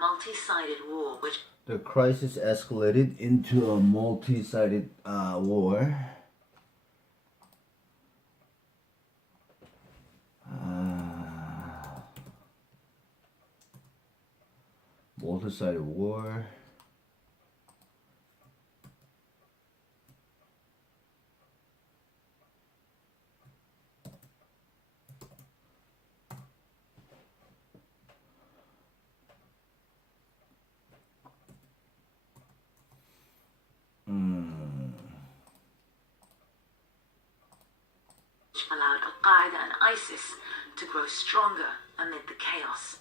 multi-sided war, which the crisis escalated into a multi-sided war. Multi-sided war. allowed Al-Qaeda and ISIS to grow stronger amid the chaos.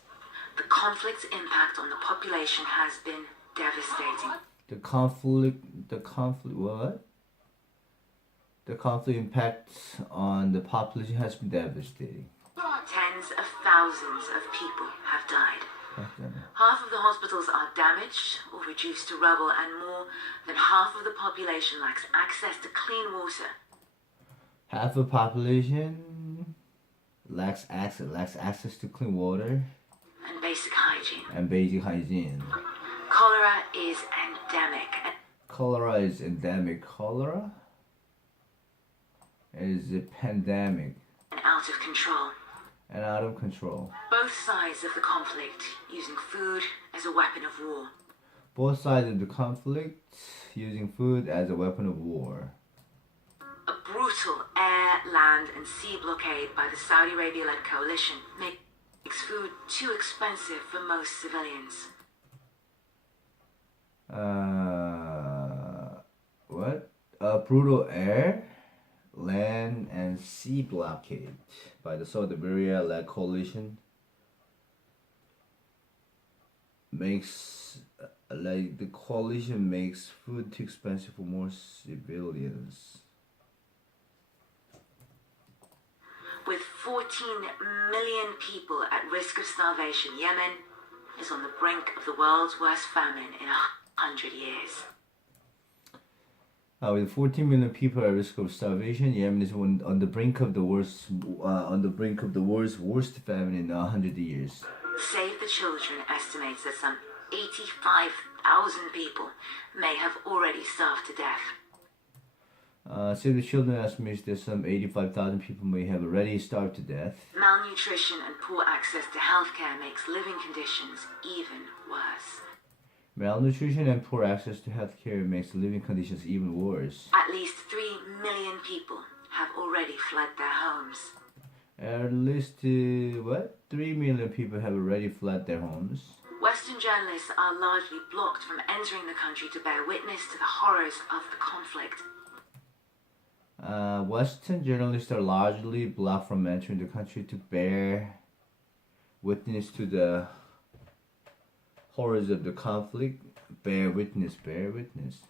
The conflict's impact on the population has been devastating. The conflict what? The conflict impact on the population has been devastating. Tens of thousands of people have died. Half of the hospitals are damaged or reduced to rubble, and more than half of the population lacks access to clean water. Half the population lacks access to clean water and basic hygiene. Cholera is endemic. Cholera is endemic. Cholera is a pandemic. And out of control. Both sides of the conflict using food as a weapon of war. Both sides of the conflict using food as a weapon of war. A brutal air, land, and sea blockade by the Saudi Arabia-led coalition makes food too expensive for most civilians. What? A brutal air, land, and sea blockade by the Saudi Arabia-led coalition makes food too expensive for more civilians. With 14 million people at risk of starvation, Yemen is on the brink of the world's worst famine in 100 years. With 14 million people at risk of starvation, Yemen is on the brink of the world's worst famine in 100 years. Save the Children estimates that some 85,000 people may have already starved to death. Save the Children estimates that some 85,000 people may have already starved to death. Malnutrition and poor access to healthcare makes living conditions even worse. Malnutrition and poor access to healthcare makes living conditions even worse. At least 3 million people have already fled their homes. At least 3 million people have already fled their homes. Western journalists are largely blocked from entering the country to bear witness to the horrors of the conflict. Western journalists are largely blocked from entering the country to bear witness to the horrors of the conflict. Bear witness. Bear witness.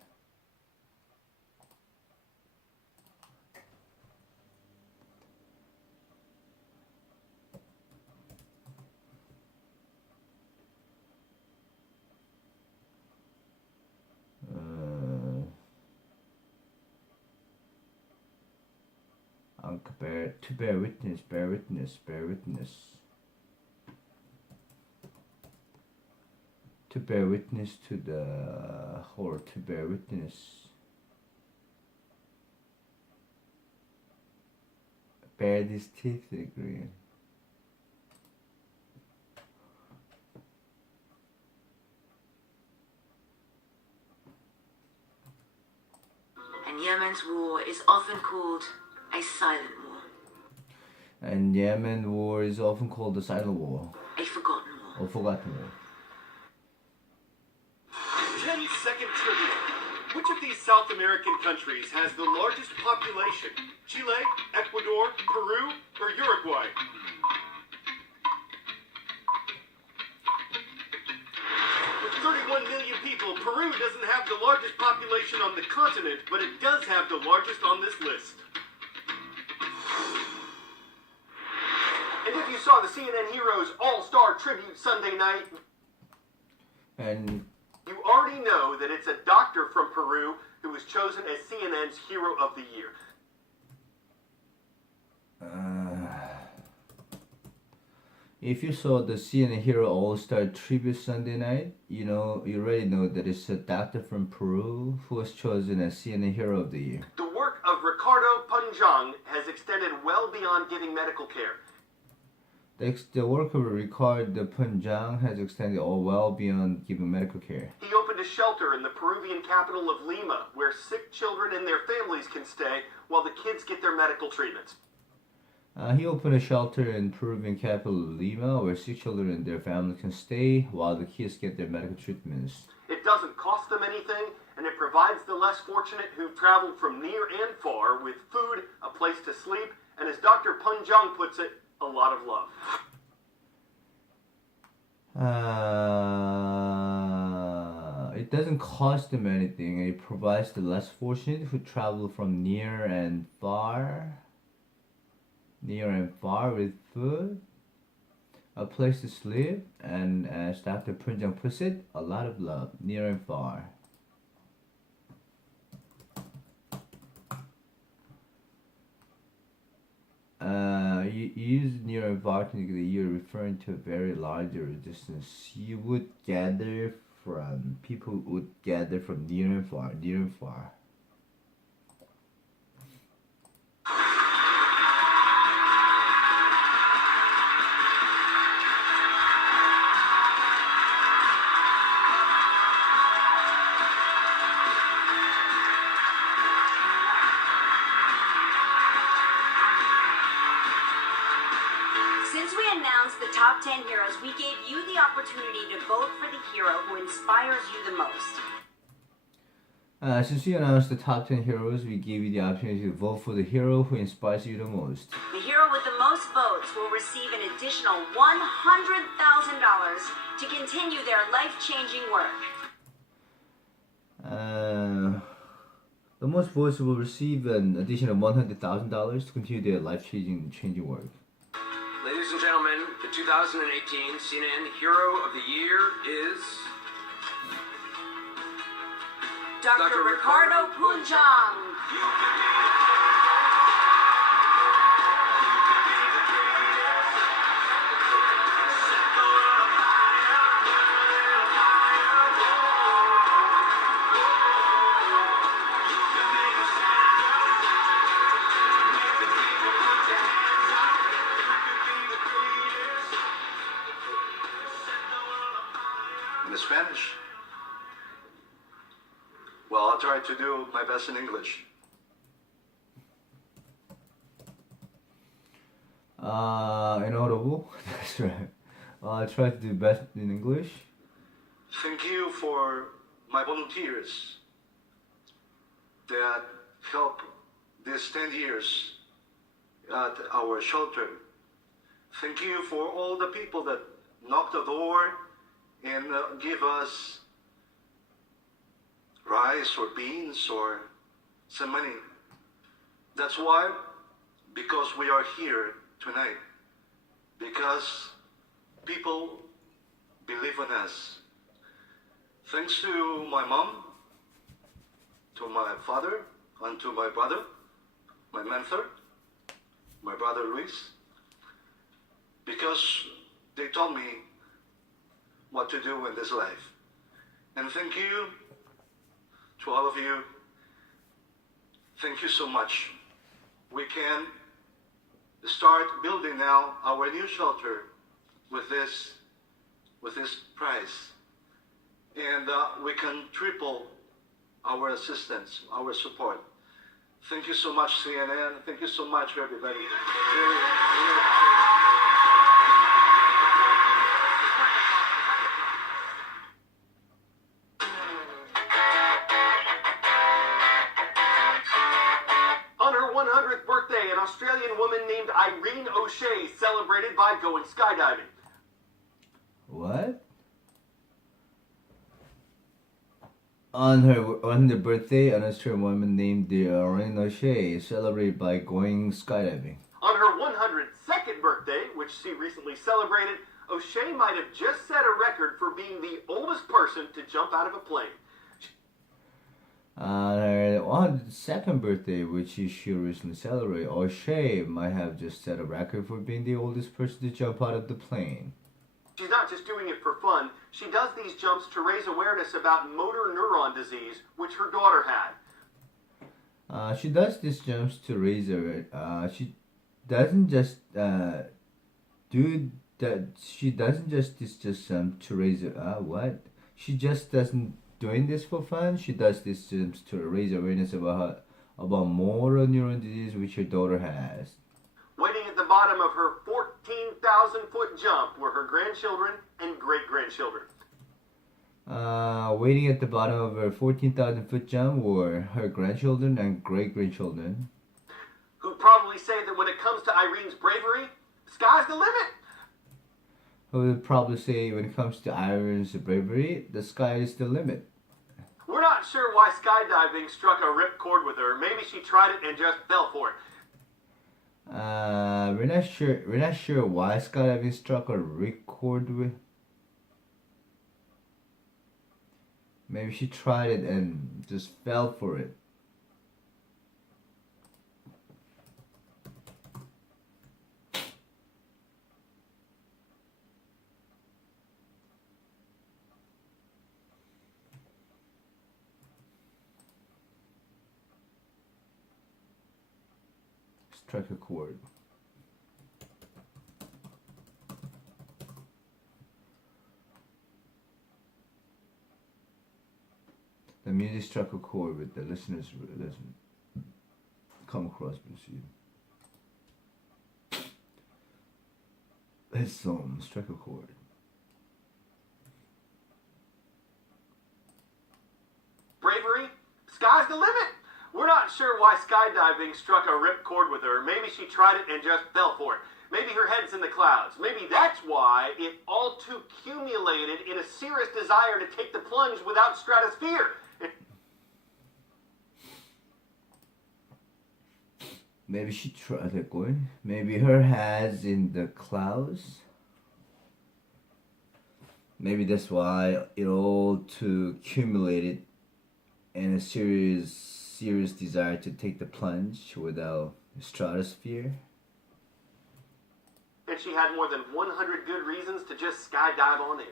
To bear witness to the horror. To bear witness. Bear these teeth degree. And Yemen's war is often called a silent war. And Yemen war is often called the silent war. A forgotten war. 10-second trivia. Which of these South American countries has the largest population? Chile, Ecuador, Peru, or Uruguay? With 31 million people, Peru doesn't have the largest population on the continent, but it does have the largest on this list. And if you saw the CNN Heroes All-Star Tribute Sunday night, and you already know that it's a doctor from Peru who was chosen as CNN's Hero of the Year. If you saw the CNN Hero All Star Tribute Sunday night, you already know that it's a doctor from Peru who was chosen as CNN Hero of the Year. The work of Ricardo Punjang has extended well beyond giving medical care. The work of Ricardo Punjang has extended all well beyond giving medical care. He opened a shelter in the Peruvian capital of Lima where sick children and their families can stay while the kids get their medical treatments. He opened a shelter in Peruvian capital Lima where sick children and their families can stay while the kids get their medical treatments. It doesn't cost them anything, and it provides the less fortunate who've traveled from near and far with food, a place to sleep, and as Dr. Punjang puts it, a lot of love. It doesn't cost them anything. It provides the less fortunate who travel from near and far with food, a place to sleep, and as Dr. Punjang puts it, a lot of love, near and far. You use near and far technically, you're referring to a very larger distance. You would gather from, people would gather from near and far, near and far. Since we announced the top 10 heroes, we gave you the opportunity to vote for the hero who inspires you the most. Since we announced the top 10 heroes, we gave you the opportunity to vote for the hero who inspires you the most. The hero with the most votes will receive an additional $100,000 to continue their life-changing work. The most votes will receive an additional $100,000 to continue their life-changing work. Ladies and gentlemen, the 2018 CNN Hero of the Year is Dr. Ricardo Punjang. In Spanish? Well, I'll try to do my best in English. Inaudible. That's right. I'll try to do best in English. Thank you for my volunteers that help these 10 years at our shelter. Thank you for all the people that knock the door and give us rice or beans or some money. That's why, because we are here tonight, because people believe in us. Thanks to my mom, to my father, and to my brother, my mentor, my brother Luis, because they taught me what to do in this life. And thank you to all of you. Thank you so much. We can start building now our new shelter with this prize. And we can triple our assistance, our support. Thank you so much, CNN. Thank you so much, everybody. Really. On her 100th birthday, an Australian woman named Irene O'Shea celebrated by going skydiving. What? On her birthday, an Australian woman named Irene O'Shea celebrated by going skydiving. On her 102nd birthday, which she recently celebrated, O'Shea might have just set a record for being the oldest person to jump out of a plane. On her 102nd birthday, which she recently celebrated, O'Shea might have just set a record for being the oldest person to jump out of the plane. She's not just doing it for fun. She does these jumps to raise awareness about motor neuron disease, which her daughter had. She does these jumps to raise her. She doesn't just do that. She doesn't just jump to raise her. What? She just doesn't doing this for fun. She does this jumps to raise awareness about motor neuron disease, which her daughter has. Waiting at the bottom of her 14,000-foot jump were her grandchildren and great-grandchildren. Waiting at the bottom of her 14,000-foot jump were her grandchildren and great-grandchildren. Who'd probably say that when it comes to Irene's bravery, sky's the limit. Who would probably say when it comes to Irene's bravery, the sky is the limit. We're not sure why skydiving struck a ripcord with her. Maybe she tried it and just fell for it. We're not sure why skydiving struck a ripcord with. Maybe she tried it and just fell for it. Strike a chord. The music struck a chord with the listeners come across music. His song struck a chord. Bravery, sky's the limit. We're not sure why skydiving struck a ripcord with her. Maybe she tried it and just fell for it. Maybe her head's in the clouds. Maybe that's why it all too accumulated in a serious desire to take the plunge without stratosphere. Maybe she tried it going. Maybe her head's in the clouds. Maybe that's why it all too accumulated in a serious desire to take the plunge without stratosphere. And she had more than 100 good reasons to just skydive on in.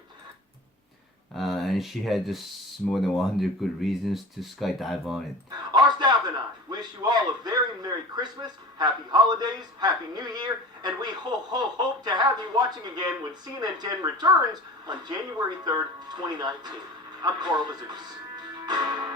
And she had just more than 100 good reasons to skydive on it. Our staff and I wish you all a very Merry Christmas, Happy Holidays, Happy New Year, and we hope to have you watching again when CNN 10 returns on January 3rd, 2019. I'm Carl Mazus.